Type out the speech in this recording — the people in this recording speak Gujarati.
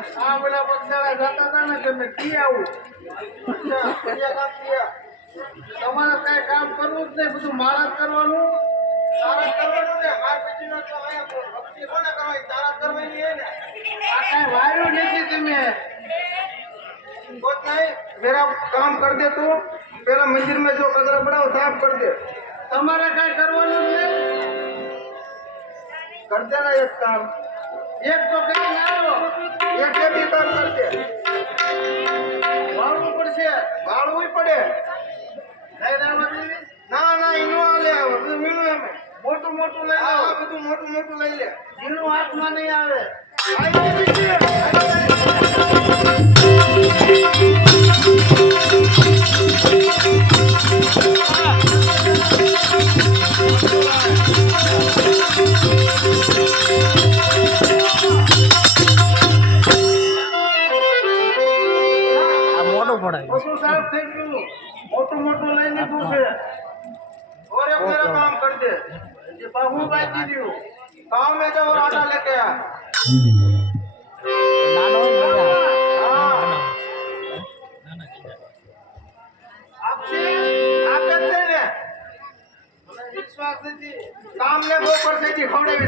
આ પેલા પક્ષાળા જતા હતા ને કે મેં કી આવું તમારે કઈ કામ કરવું જ નહીં, બધું મારા જ કરવાનું. તારા કરવાનું ને માર પીટીનો તો આયા ભક્તિ કોને કરવાની, તારા કરવાની હે ને. આ કઈ વાયરું નથી તમે कुछ नहीं, मेरा काम कर दे तू. पहला मंदिर में जो कचरा पड़ा वो साफ कर दे. તમારે કઈ કરવાનું નહીં, कर देना एक काम. एक तो कहीं लाओ, एक के भी काम कर दे. ભાડું પડશે, ભાડું પડે. લઈ લેવાનું ના ના ઈનો લે આવો બધું મીણું એમ મોટું મોટું લઈ આવો, બધું મોટું મોટું લઈ લે. ઈનું હાથમાં નહીં આવે. પશુ સાફ થઈ ગયું, મોટું મોટું લઈ લીધું છે. और एक मेरा काम कर दे, ये बाबू भाई दीदी गाँव में जाओ आटा लेके आ. आपसे आप कहते हैं विश्वास नहीं, काम ले वो कर सकती खौड़े भी